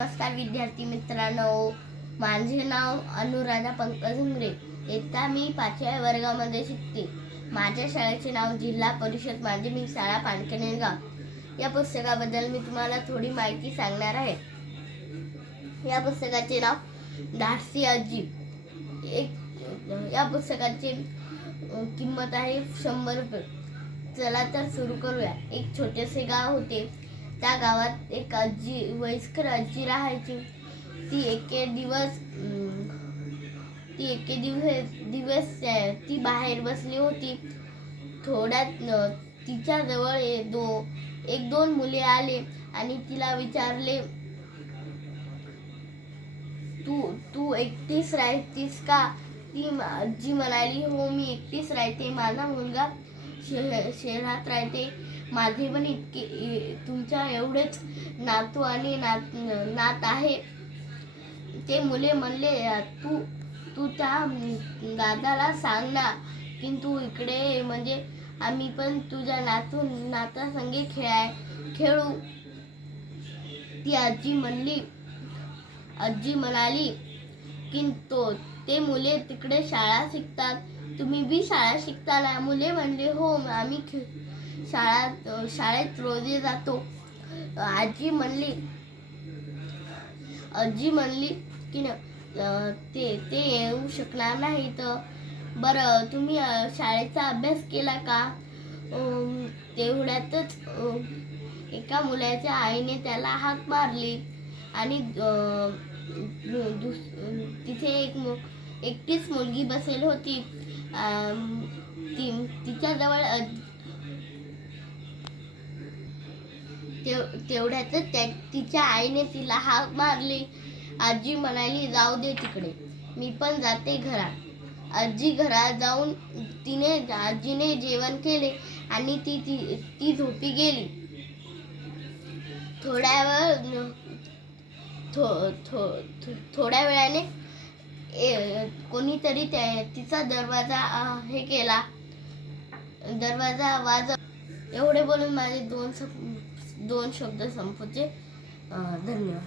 नमस्कार विद्यार्थी मित्रांनो, माझे नाव अनुराधा पंकज हुंगरे. इयत्ता मी 5व्या वर्गामध्ये शिकते. माझ्या शाळेचे नाव जिल्हा परिषद माध्यमिक शाळा पानकनेरगाव. या पुस्तकाबद्दल मी तुम्हाला थोडी माहिती सांगणार आहे. या पुस्तकाचे नाव धाडसी आजी. या पुस्तकाची किंमत आहे 100 रुपये. चला तर सुरू करूया. एक छोटेसे गाव होते. त्या गावात एक आजी, वयस्कर आजी राहायची. ती एके दिवस ती बाहेर बसली होती. थोड्यात तिच्या जवळ एक दोन मुले आले आणि तिला विचारले, तू एकटीच राहतीस का? ती आजी म्हणाली, हो, मी एकटीच राहते. माझा मुलगा शहरात राहते. माझे पण तुमच्या एवढेच नातू आणि नात आहे. ते मुले म्हणले, तू त्या दादाला सांग ना, की तू इकडे, म्हणजे आम्ही पण तुझ्या नाता संगे खेळू. ती आजी म्हणाली की ते मुले तिकडे शाळा शिकतात, तुम्ही बी शाळा शिकता ना? मुले म्हणले, हो, आम्ही शाळेत रोज जातो. आजी म्हणली की ते येऊ शकणार नाही. तर बरं, तुम्ही शाळेचा अभ्यास केला का? तेवढ्यातच एका मुलाच्या आईने त्याला हाक मारली आणि तिथे एकटीच मुलगी बसेल होती. तिच्याजवळ तेवढ्यातच तिच्या आईने तिला हाक मारली. आजी म्हणाली, जाऊ दे तिकडे, मी पण जाते घरात. आजी घरात जाऊन आजीने जेवण केले आणि ती झोपी गेली. थोड्या वेळाने कोणीतरी तिचा दरवाजा वाजव. एवढे बोलून माझे दोन शब्द संपवते. धन्यवाद.